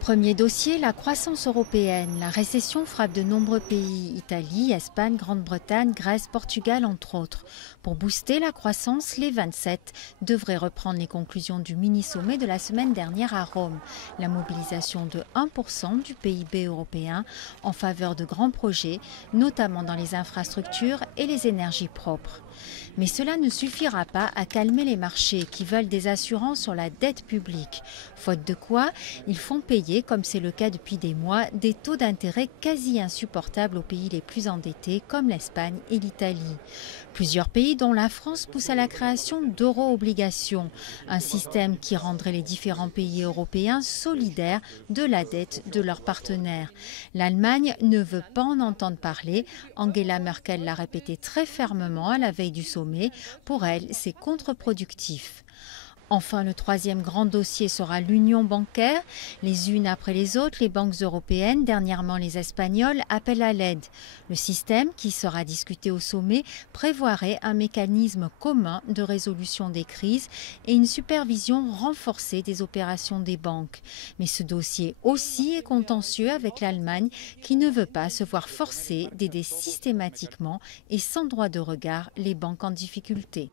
Premier dossier, la croissance européenne. La récession frappe de nombreux pays, Italie, Espagne, Grande-Bretagne, Grèce, Portugal entre autres. Pour booster la croissance, les 27 devraient reprendre les conclusions du mini-sommet de la semaine dernière à Rome. La mobilisation de 1% du PIB européen en faveur de grands projets, notamment dans les infrastructures et les énergies propres. Mais cela ne suffira pas à calmer les marchés qui veulent des assurances sur la dette publique. Faute de quoi, ils font payer, comme c'est le cas depuis des mois, des taux d'intérêt quasi insupportables aux pays les plus endettés comme l'Espagne et l'Italie. Plusieurs pays, dont la France, poussent à la création d'euro-obligations, un système qui rendrait les différents pays européens solidaires de la dette de leurs partenaires. L'Allemagne ne veut pas en entendre parler. Angela Merkel l'a répété très fermement à la veille du sommet. Pour elle, c'est contre-productif. Enfin, le troisième grand dossier sera l'union bancaire. Les unes après les autres, les banques européennes, dernièrement les espagnoles, appellent à l'aide. Le système, qui sera discuté au sommet, prévoirait un mécanisme commun de résolution des crises et une supervision renforcée des opérations des banques. Mais ce dossier aussi est contentieux avec l'Allemagne, qui ne veut pas se voir forcée d'aider systématiquement et sans droit de regard les banques en difficulté.